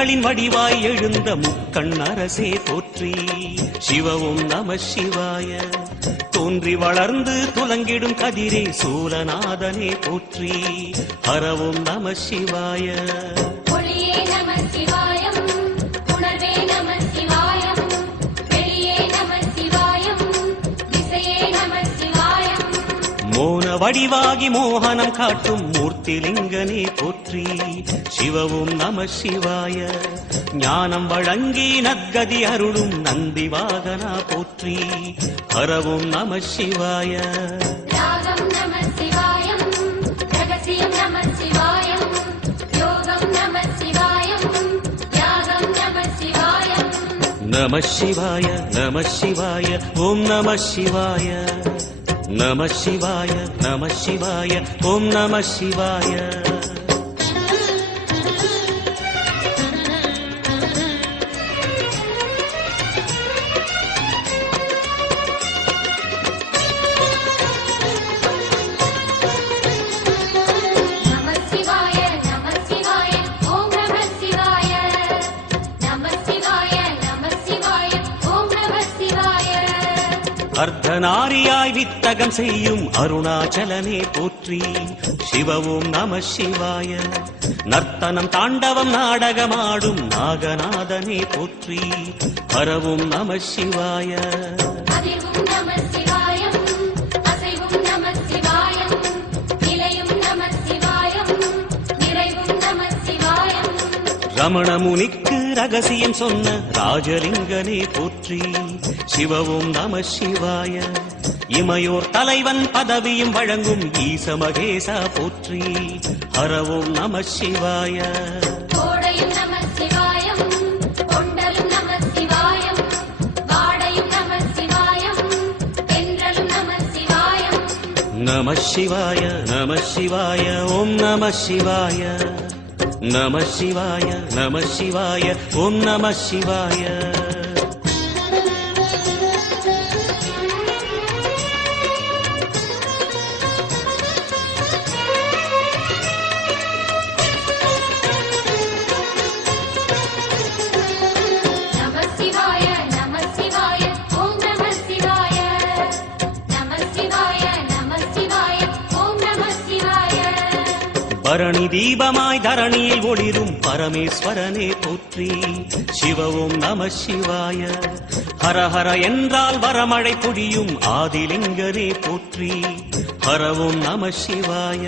வினைகளின் வடிவாய் எழுந்த முக்கண் அரசே போற்றி. சிவவும் நம சிவாய. தோன்றி வளர்ந்து துலங்கிடும் கதிரே சூலநாதனே போற்றி. ஹரவும் நம சிவாய. மோன வடிவாகி மோகனம் காட்டும் மூர்த்திலிங்கனே போற்றி. சிவவும் நம சிவாய. ஞானம் வழங்கி நற்கதி அருளும் நந்தி வாகனா போற்றி. ஹரவும் நம சிவாய. நம சிவாய நம சிவாய ஓம் நம சிவாய. நம சிவாய நம சிவாய ஓம் நம சிவாய. அர்த்தநாரியாய் வித்தகம் செய்யும் அருணாச்சலனே போற்றி. சிவவும் நம சிவாய. நர்த்தனம் தாண்டவம் நாடகமாடும் நாகநாதனே போற்றி. ஹரவும் நம சிவாய. ரமணமுனிக்கு ரகசியம் சொன்ன ராஜலிங்கனே போற்றி. சிவவும் நம சிவாய. இமையோர் தலைவன் பதவியும் வழங்கும் ஈச மகேசா போற்றி. ஹரவும் நம சிவாய. நம சிவாய நம சிவாய ஓம் நம சிவாய. நம சிவாய நம சிவாய ஓம் நம சிவாய. பரணி தீபமாய் தரணியில் ஒளிரும் பரமேஸ்வரனே போற்றி. சிவவும் நம சிவாய. ஹரஹர என்றால் வரமழை பொழியும் ஆதிலிங்கரே போற்றி. ஹரவும் நம சிவாய.